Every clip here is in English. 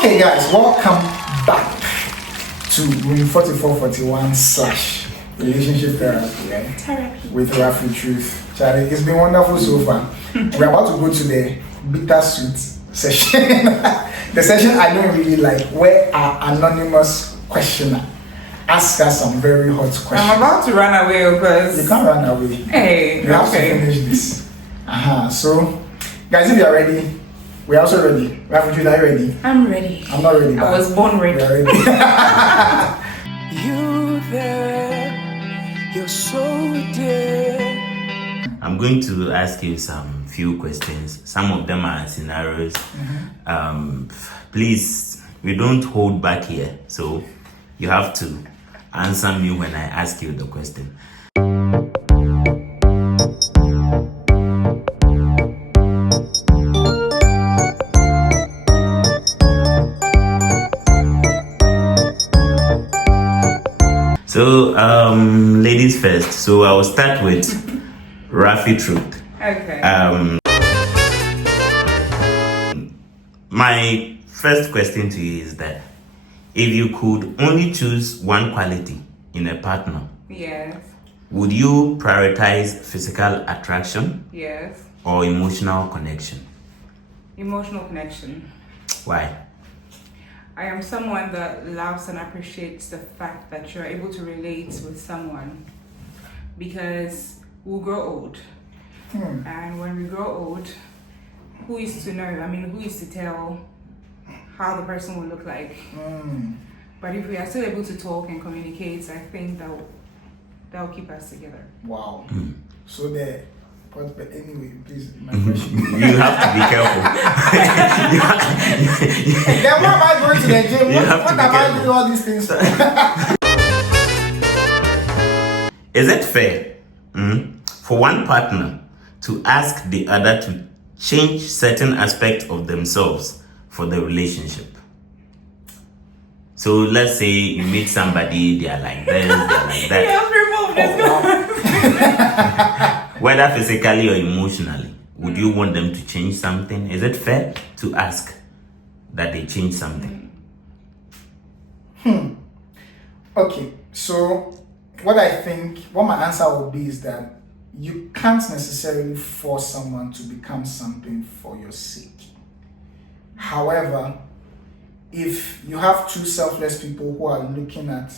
Okay, guys, welcome back to room 4441 / relationship therapy with Rafi Truth. Charlie, it's been wonderful so far. We're about to go to the bittersweet session. The session I don't really like, where our anonymous questioner asks us some very hot questions. I'm about to run away because you can't run away. Hey, you have to finish this. So, guys, if you are ready, we're also ready. Rafi Truth, are you ready? I'm ready. I'm not ready. I was born ready. We are ready. You there, you're so dear. I'm going to ask you some few questions. Some of them are scenarios. Please, we don't hold back here. So you have to answer me when I ask you the question. So, ladies first. So I will start with Rafi Truth. Okay. My first question to you is that if you could only choose one quality in a partner, Yes. would you prioritize physical attraction Yes. or emotional connection? Emotional connection. Why? I am someone that loves and appreciates the fact that you're able to relate with someone, because we'll grow old. And when we grow old, who is to know? I mean, who is to tell how the person will look like? But if we are still able to talk and communicate, I think that will keep us together. Wow. So but anyway, please, my question. You have to be careful. Then why am I going to the gym? You What have to am be I careful. doing all these things for? Is it fair for one partner to ask the other to change certain aspects of themselves for the relationship? So let's say you meet somebody, they are like this, they are like that. You have to remove this. Whether physically or emotionally, would you want them to change something? Is it fair to ask that they change something? Okay, so what my answer would be is that you can't necessarily force someone to become something for your sake. However, if you have two selfless people who are looking at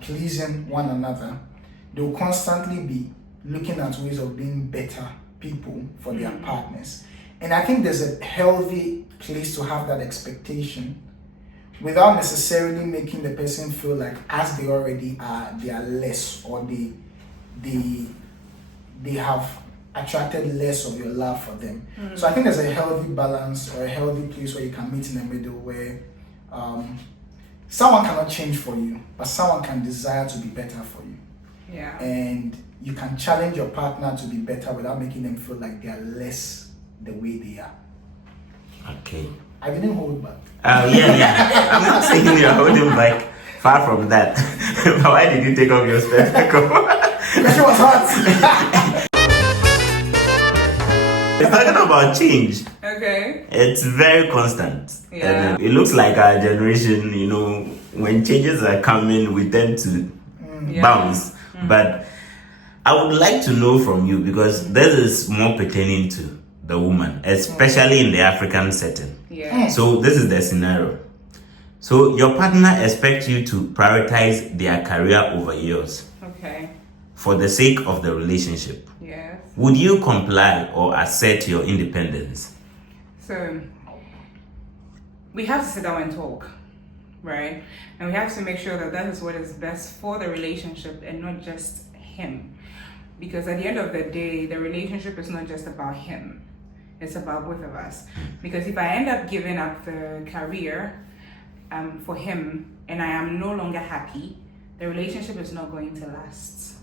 pleasing one another, they'll constantly be looking at ways of being better people for their partners. And I think there's a healthy place to have that expectation without necessarily making the person feel like, as they already are, they are less, or they have attracted less of your love for them. So I think there's a healthy balance, or a healthy place where you can meet in the middle, where someone cannot change for you, but someone can desire to be better for you. Yeah. And you can challenge your partner to be better without making them feel like they are less the way they are. Okay. I didn't hold back. Yeah. I'm not saying you're holding back. Far from that. But why did you take off your spectacle? Because she was hot. It's talking about change. Okay. It's very constant. Yeah. And it looks like our generation, when changes are coming, we tend to bounce. But I would like to know from you, because this is more pertaining to the woman, especially in the African setting. Yeah. So this is the scenario. So your partner expects you to prioritize their career over yours Okay. for the sake of the relationship. Yes. Would you comply or assert your independence? So we have to sit down and talk, right? And we have to make sure that that is what is best for the relationship and not just him. Because at the end of the day, the relationship is not just about him. It's about both of us. Because if I end up giving up the career for him and I am no longer happy, the relationship is not going to last.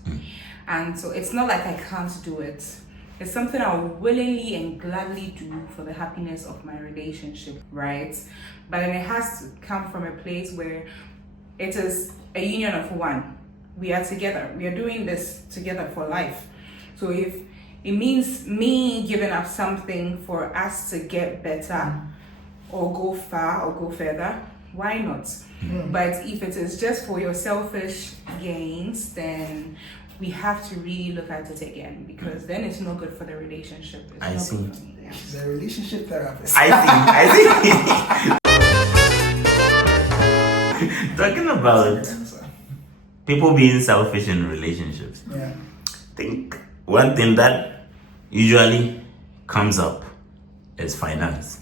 And so it's not like I can't do it. It's something I will willingly and gladly do for the happiness of my relationship, right? But then it has to come from a place where it is a union of one. We are together. We are doing this together for life. So if it means me giving up something for us to get better, or go far or go further, why not? But if it is just for your selfish gains, then we have to really look at it again, because then it's not good for the relationship. It's I not see. good for me, yeah. She's a relationship therapist. I think talking about people being selfish in relationships, Yeah. I think one thing that usually comes up is finance.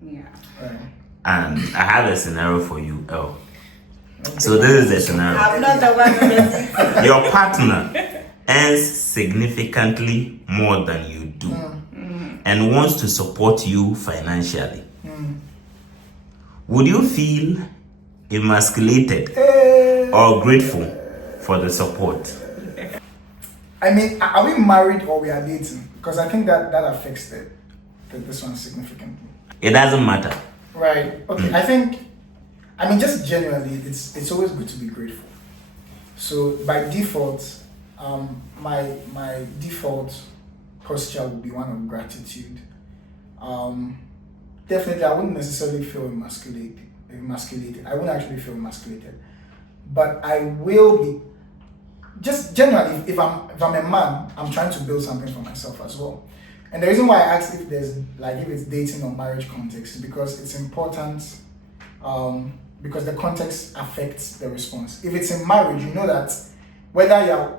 Yeah. Right. And I have a scenario for you, El. So this is the scenario. I'm not the one who Your partner earns significantly more than you do and wants to support you financially. Would you feel emasculated or grateful for the support? I mean, are we married or we are dating? Because I think that affects this one significantly. It doesn't matter. Right. Okay. I mean, just generally, it's always good to be grateful. So by default, my default posture would be one of gratitude. Definitely, I wouldn't necessarily feel emasculated. I wouldn't actually feel emasculated, but I will be. Just generally, if I'm a man, I'm trying to build something for myself as well. And the reason why I asked if it's dating or marriage context is because it's important, because the context affects the response. If it's in marriage, you know that whether you're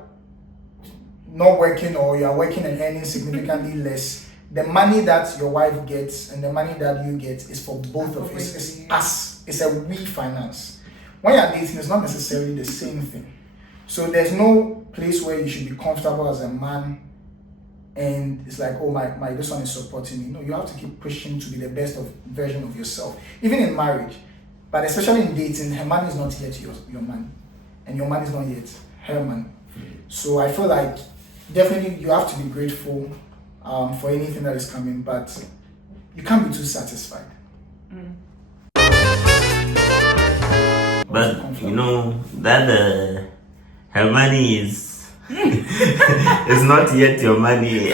not working or you're working and earning significantly less, the money that your wife gets and the money that you get is for both of us. It's us. It's a we finance. When you're dating, it's not necessarily the same thing. So there's no place where you should be comfortable as a man and it's like, oh, my this one is supporting me. No, you have to keep pushing to be the best version of yourself. Even in marriage, but especially in dating, her man is not yet your man. And your man is not yet her man. So I feel like definitely you have to be grateful for anything that is coming, but you can't be too satisfied. But you know that her money is it's not yet your money.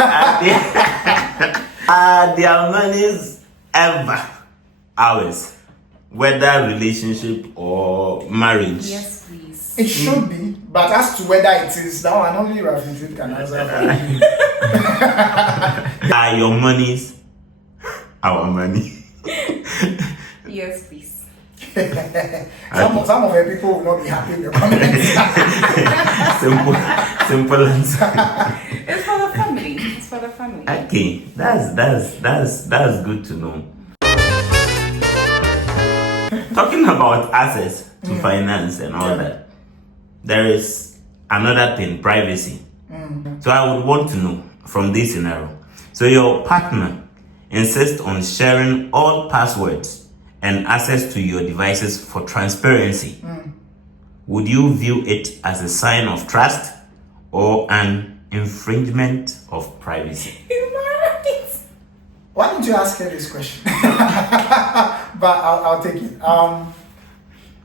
Their money is ever ours, whether relationship or marriage. Yes, please. It should be, but as to whether it is, that one only Rafi can answer for you. Are your monies our money? Yes, please. Some of the people will not be happy in the comments. Simple answer. It's for the family. It's for the family. Okay, that's good to know. Talking about access to finance and all that, there is another thing, privacy. So I would want to know from this scenario. So your partner insists on sharing all passwords and access to your devices for transparency. Would you view it as a sign of trust or an infringement of privacy? Why don't you ask her this question? But I'll take it.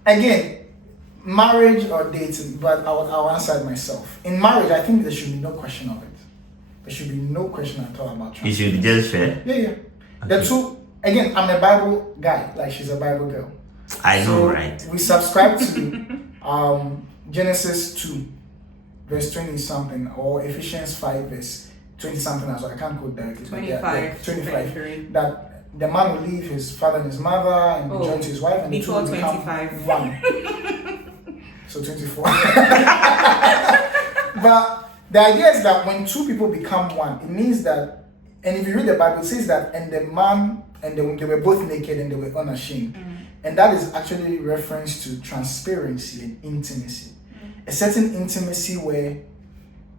Again, marriage or dating, but I'll answer it myself. In marriage, I think there should be no question of it. There should be no question at all about trust. You should just share. Yeah. Okay. The two. Again, I'm a Bible guy, like she's a Bible girl. I know, right? We subscribe to Genesis 2, verse 20 something, or Ephesians 5, verse 20 something as well. I can't quote directly. 25. 25. That the man will leave his father and his mother and be joined to his wife, and the two will become 25. one. So 24. But the idea is that when two people become one, it means that, and if you read the Bible, it says that, and the man and they were both naked and they were unashamed. And that is actually reference to transparency and intimacy. A certain intimacy where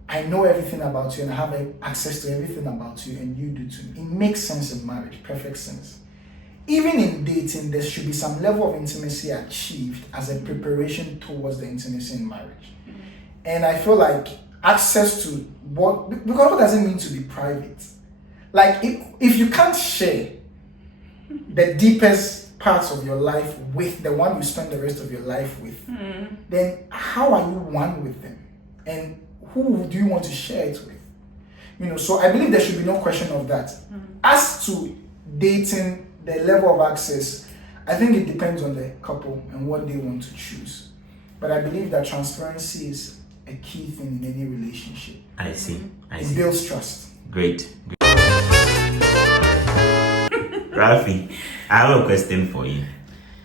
I know everything about you and I have access to everything about you and you do too. It makes sense in marriage, perfect sense. Even in dating, there should be some level of intimacy achieved as a preparation towards the intimacy in marriage. And I feel like access to because what does it mean to be private? Like if you can't share the deepest parts of your life with the one you spend the rest of your life with, then how are you one with them? And who do you want to share it with? So I believe there should be no question of that. As to dating, the level of access, I think it depends on the couple and what they want to choose. But I believe that transparency is a key thing in any relationship. I see. It builds trust. Great. Rafi, I have a question for you.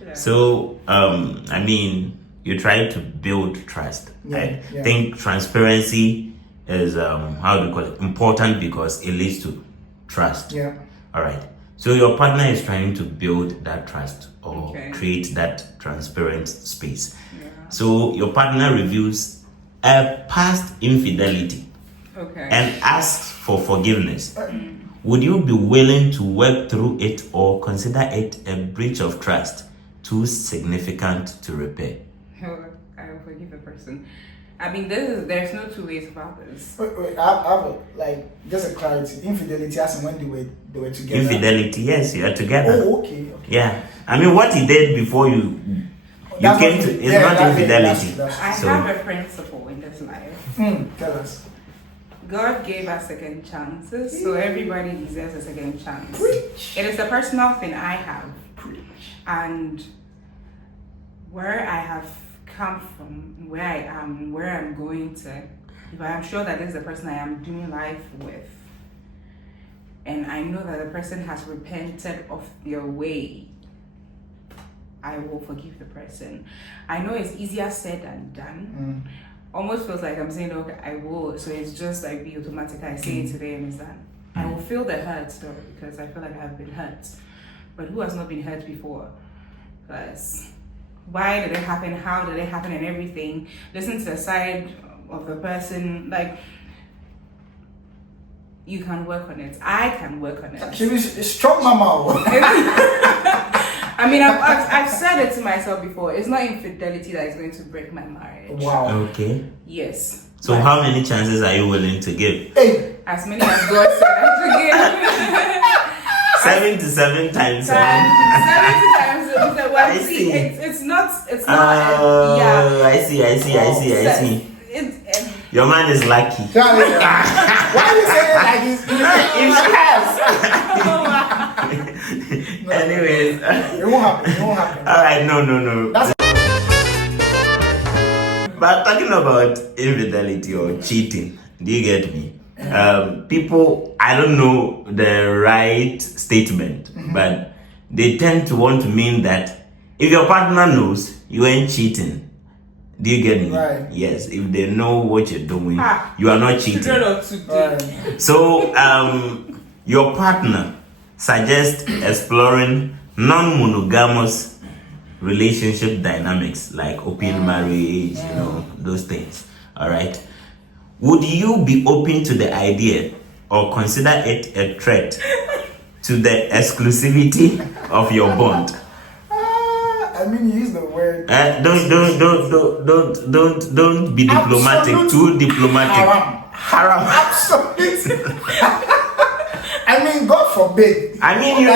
Yeah. So, I mean, you try to build trust. I think transparency is, how do you call it, important because it leads to trust. Yeah. All right. So your partner is trying to build that trust or create that transparent space. Yeah. So your partner reviews a past infidelity and asks for forgiveness. Would you be willing to work through it or consider it a breach of trust too significant to repair? I will forgive the person. I mean, there's no two ways about this. Wait, I have just a clarity. Infidelity as and when they were together. Infidelity, yes, you are together. Oh, okay. Yeah. I mean, what he did before you came to, it's not infidelity. I have a principle in this life. Tell us. God gave us second chances, so everybody deserves a second chance. Preach. It is a personal thing I have. Preach. And where I have come from, where I am, where I'm going to, if I am sure that this is the person I am doing life with, and I know that the person has repented of their way, I will forgive the person. I know it's easier said than done. Almost feels like I'm saying, okay, I will. So it's just like be automatic. I say it today and it's done. I will feel the hurt though, because I feel like I have been hurt. But who has not been hurt before? Because why did it happen? How did it happen? And everything. Listen to the side of the person. Like, you can work on it. I can work on it. She was a strong mama. I mean, I've said it to myself before. It's not infidelity that is going to break my marriage. Wow. Okay. Yes. So how many chances are you willing to give? Hey. As many as God said I should give. 77 times 7. 70 times 7. Well, see, it's not. Yeah. I see. Your man is lucky. Why are you saying it like he's If she has. No. Anyways. It won't happen. Alright, no. But talking about infidelity or cheating, do you get me? People, I don't know the right statement, but they tend to want to mean that if your partner knows you ain't cheating, do you get me? Right. Yes, if they know what you're doing, you are not cheating. Right. So, your partner suggests exploring non-monogamous relationship dynamics like open marriage, those things. All right. Would you be open to the idea or consider it a threat to the exclusivity of your bond? I mean, you use the word. Don't be diplomatic. Too diplomatic. Haram. Absolutely. I mean, God forbid. I mean,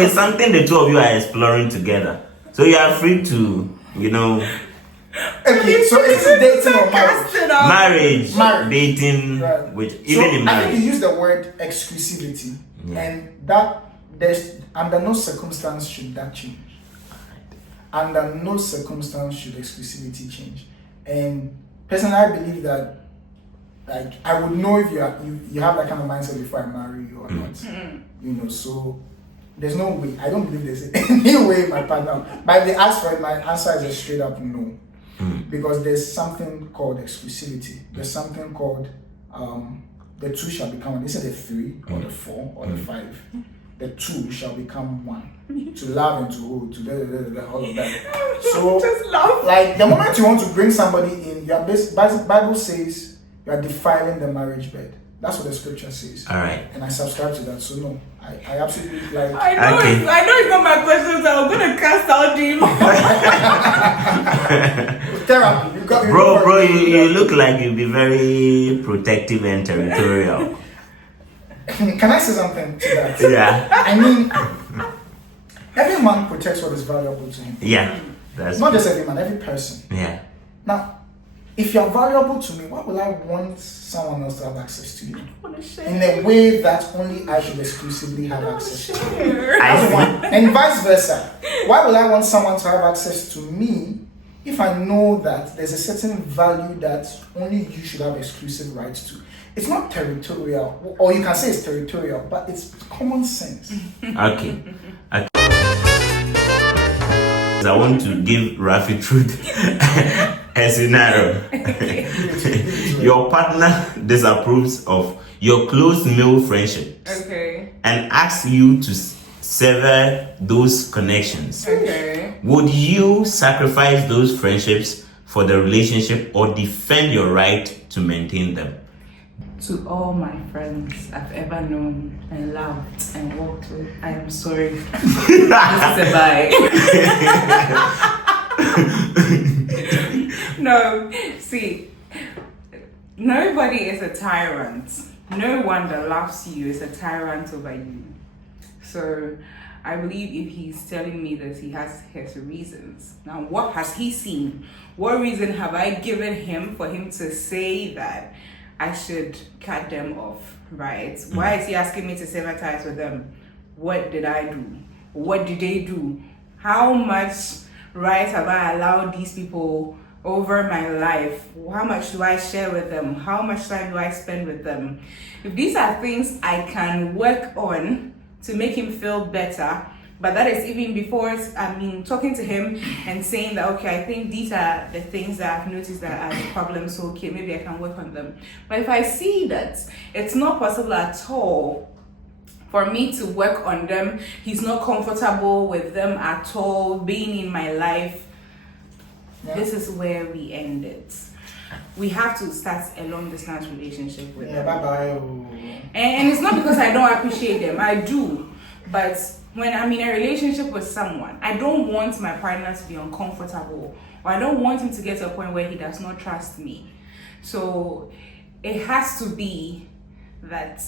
it's something the two of you are exploring together. So you are free to, Okay, so it's dating or marriage? Marriage. Dating, right. Even in marriage. I think you use the word exclusivity, and that there's under no circumstance should that change. Under no circumstance should exclusivity change. And personally, I believe that, like, I would know if you have that kind of mindset before I marry you or not. So there's no way. I don't believe there's any way my partner. But if they ask for it, my answer is a straight up no. Because there's something called exclusivity. There's something called the two shall become one. This is the 3 or the 4 or the 5. The two shall become one. To love and to hold, to all of that. So, just love. Like the moment you want to bring somebody in, Bible says you are defiling the marriage bed. That's what the scripture says. All right. And I subscribe to that. So no, I absolutely like. I know it's not my questions. I'm gonna cast out demons. Therapy. Bro, you look like you'll be very protective and territorial. Can I say something to that? Yeah. I mean, every man protects what is valuable to him. Yeah. That's not just every man, every person. Yeah. Now, if you're valuable to me, why would I want someone else to have access to you? In a way that only I should exclusively have access to you. That's one. And vice versa. Why would I want someone to have access to me if I know that there's a certain value that only you should have exclusive rights to? It's not territorial, or you can say it's territorial, but it's common sense. Okay. I want to give Rafi Truth a scenario. Your partner disapproves of your close male friendships and asks you to sever those connections. Would you sacrifice those friendships for the relationship or defend your right to maintain them? To all my friends I've ever known and loved and worked with, I am sorry. This is a bye. No, see, nobody is a tyrant. No one that loves you is a tyrant over you. So I believe if he's telling me that he has his reasons. Now, what has he seen? What reason have I given him for him to say that I should cut them off, right? Why is he asking me to sever ties with them? What did I do? What did they do? How much right have I allowed these people over my life? How much do I share with them? How much time do I spend with them? If these are things I can work on to make him feel better, but that is even before talking to him and saying that, okay, I think these are the things that I've noticed that are the problems, so okay, maybe I can work on them. But if I see that it's not possible at all for me to work on them, he's not comfortable with them at all being in my life, this is where we end it. We have to start a long distance relationship with them. Bye-bye. And it's not because I don't appreciate them, I do, but when I'm in a relationship with someone, I don't want my partner to be uncomfortable, or I don't want him to get to a point where he does not trust me. So it has to be that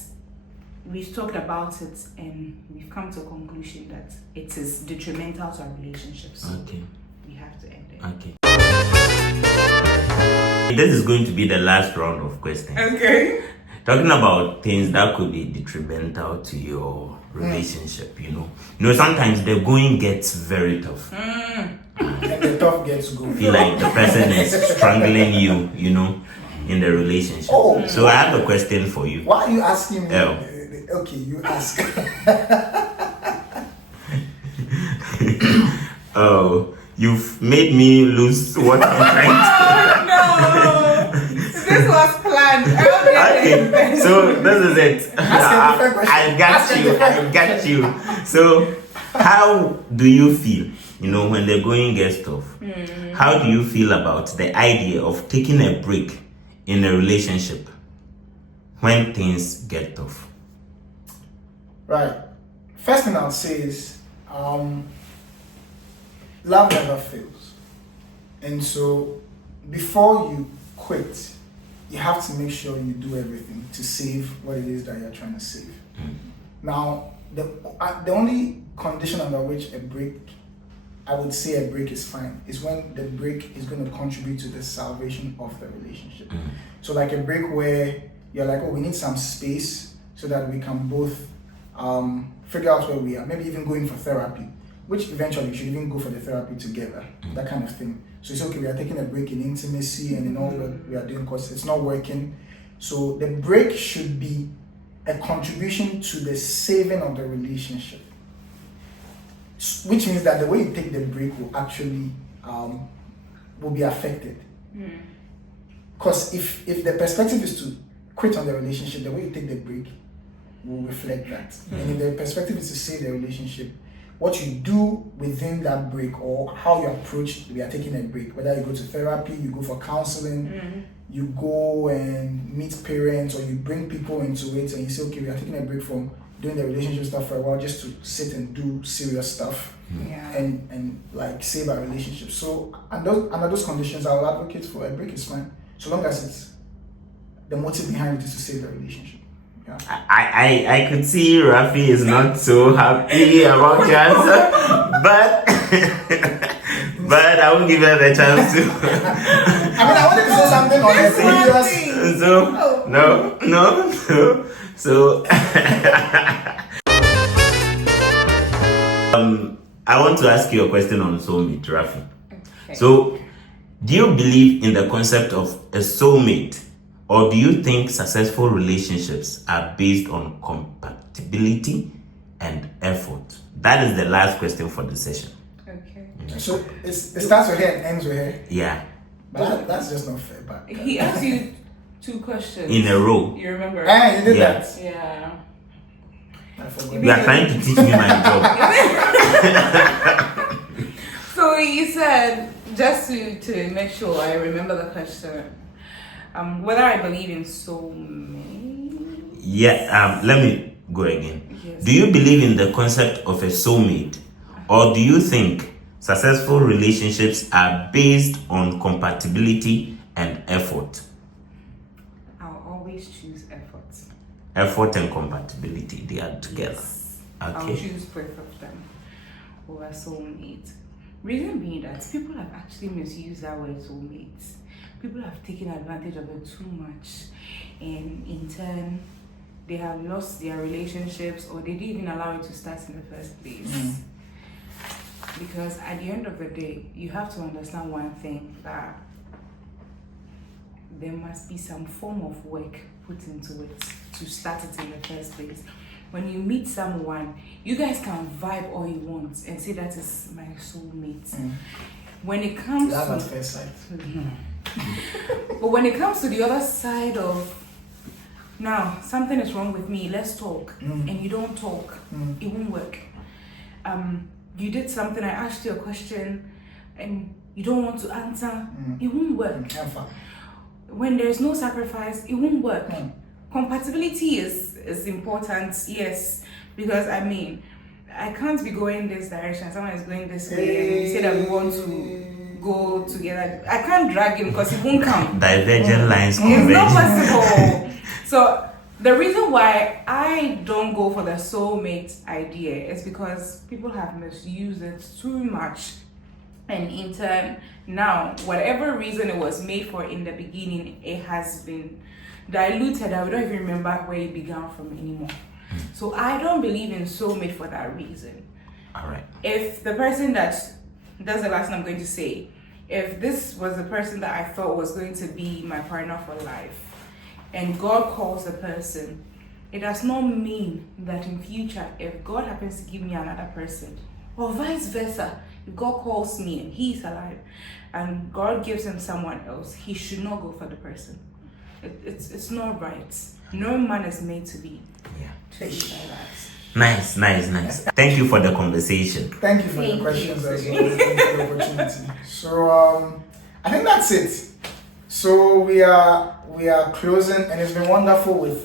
we've talked about it and we've come to a conclusion that it is detrimental to our relationships. Okay. We have to end it. Okay. This is going to be the last round of questions. Okay. Talking about things that could be detrimental to your relationship, you know, sometimes the going gets very tough. And the tough gets good. Feel like the person is strangling you, in the relationship. Oh. So I have a question for you. Why are you asking me? Oh. Okay, you ask. Oh, you've made me lose what I'm trying to. No! This was planned. Okay, so this is it. I got you. So, how do you feel, when the going gets tough? How do you feel about the idea of taking a break in a relationship when things get tough? Right. First thing I'll say is, love never fails. And so, before you quit, you have to make sure you do everything to save what it is that you're trying to save. Now, the only condition under which I would say a break is fine, is when the break is going to contribute to the salvation of the relationship. So like a break where you're like, oh, we need some space so that we can both figure out where we are, maybe even going for therapy, which eventually you should even go for the therapy together, that kind of thing. So it's okay, we are taking a break in intimacy and in all that we are doing because it's not working. So the break should be a contribution to the saving of the relationship, which means that the way you take the break will actually will be affected. Because if the perspective is to quit on the relationship, the way you take the break will reflect that. And if the perspective is to save the relationship, what you do within that break or how you approach, we are taking a break, whether you go to therapy, you go for counseling, you go and meet parents, or you bring people into it and you say, okay, we are taking a break from doing the relationship stuff for a while just to sit and do serious stuff and like save our relationship. So under those conditions, I will advocate for a break is fine, so long as it's the motive behind it is to save the relationship. I could see Rafi is not so happy about your answer, but but I won't give her the chance to. I mean, I wanted to say something on the previous. So no. So I want to ask you a question on soulmate, Rafi. Okay. So, do you believe in the concept of a soulmate, or do you think successful relationships are based on compatibility and effort? That is the last question for the session. Okay. So it starts with her and ends with her. Yeah, But that's just not fair. But He asked you 2 questions in a row. You remember? you did Yeah. that. Yeah. I forgot. You are trying to teach me my job. So he said, just to make sure I remember the question, whether I believe in soulmate. Yeah. Let me go again. Yes. Do you believe in the concept of a soulmate, or do you think successful relationships are based on compatibility and effort? I'll always choose effort. Effort and compatibility, they are together. I'll Okay. choose both of them over soulmate. Reason being that people have actually misused that word soulmates. People have taken advantage of it too much, and in turn, they have lost their relationships, or they didn't even allow it to start in the first place. Because at the end of the day, you have to understand one thing, that there must be some form of work put into it to start it in the first place. When you meet someone, you guys can vibe all you want and say that is my soulmate. When it comes That's at to first sight. but when it comes to the other side of, now something is wrong with me, let's talk, and you don't talk, it won't work. You did something, I asked you a question, and you don't want to answer, it won't work. When there's no sacrifice, it won't work. Compatibility is important, yes, because I mean, I can't be going this direction, someone is going this way, and we say that we want to go together. I can't drag him because he won't come. Divergent lines It's converging. not possible. So the reason why I don't go for the soulmate idea is because people have misused it too much, and in turn, now whatever reason it was made for in the beginning, it has been diluted. I don't even remember where it began from anymore. So I don't believe in soulmate for that reason. All right. If the person that's the last thing I'm going to say, if this was the person that I thought was going to be my partner for life, and God calls the person, it does not mean that in future, if God happens to give me another person, or vice versa, if God calls me and he's alive, and God gives him someone else, he should not go for the person. It's not right. No man is made to be like that. Nice. Thank you for the conversation. Thank you for the questions as well. Thank you for the opportunity. So I think that's it. So we are closing, and it's been wonderful with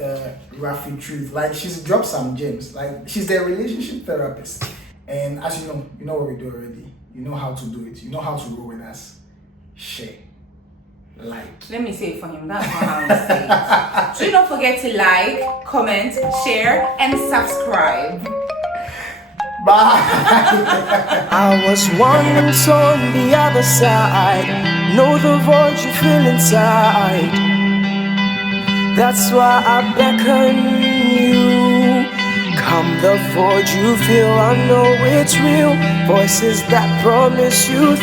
Rafi Truth. Like, she's dropped some gems. Like, she's the relationship therapist, and as you know what we do already. You know how to do it. You know how to roll with us. Share, like. Let me say it for him. That's not how I say it. Do not forget to like, comment, share, and subscribe. Bye. I was once on the other side. Know the void you feel inside. That's why I beckon you. Come the void you feel, I know it's real. Voices that promise you